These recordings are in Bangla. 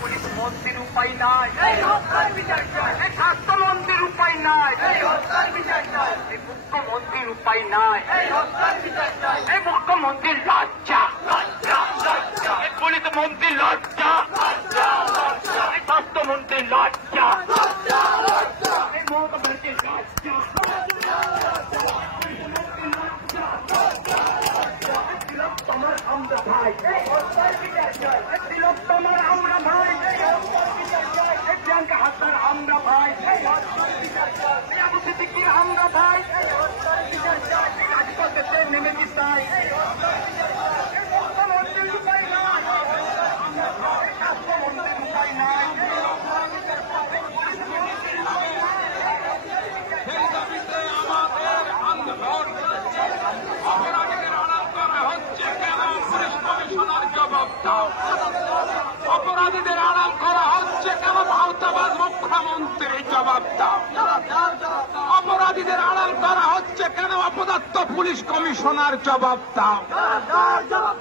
পুলিশ মন্ত্রীর উপায় নাই, স্বাস্থ্যমন্ত্রীর উপায় নাই, মুখ্যমন্ত্রীর উপায় নাই, এই মুখ্যমন্ত্রীর লজ্জা, পুলিশ মন্ত্রীর লজ্জা, স্বাস্থ্যমন্ত্রীর লজ্জা, এই মুখ্যমন্ত্রীর লজ্জা, তোমার আমরা ভাই, তোমার আমরা ভাই, প্রিয়াঙ্কা হাসান আমরা ভাই, আবু সিদ্দিকীর আমরা ভাই, রাজপথে নেমে দিতাই, মুখ্যমন্ত্রীর উপায় নাই, স্বাস্থ্যমন্ত্রীর উপায় নাই, অপরাধীদের আড়াল করা হচ্ছে কেন? ভাওতাবাজ মুখ্যমন্ত্রী জবাব দাও। অপরাধীদের আড়াল করা হচ্ছে কেন? অপদার্থ পুলিশ কমিশনার জবাব দাও।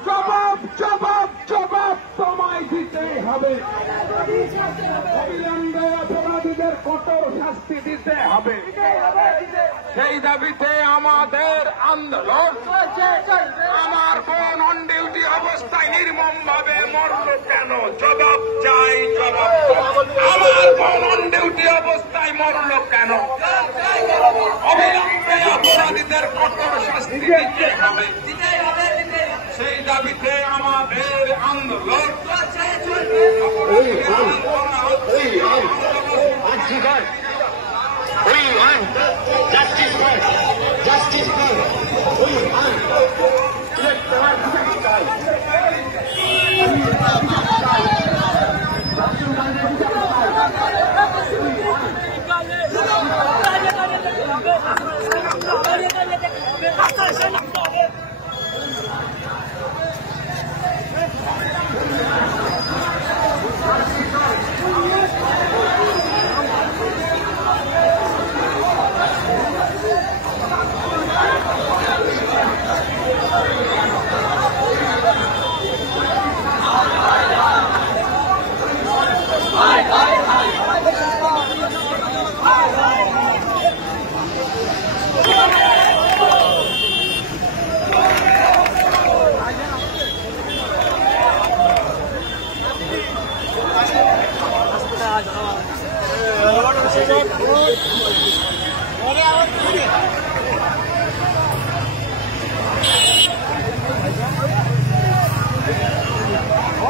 জবাব জবাব জবাব তোমায় দিতে হবে। অবিলম্বে অপরাধীদের কঠোর শাস্তি দিতে হবে। সেই দাবিতে আমাদের আন্দোলন। আমার বোন অন ডিউটি অবস্থায় নির্মম ভাবে মরল কেন? জবাব চাই, জবাব। আমার বোন অন ডিউটি অবস্থায় মরল কেন? অবিলম্বে অপরাধীদের কঠোর শাস্তি দিতে হবে। সেই দাবিতে আমাদের আন্দোলন।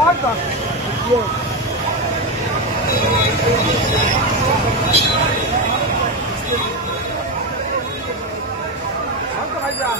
बहुत ভাইজান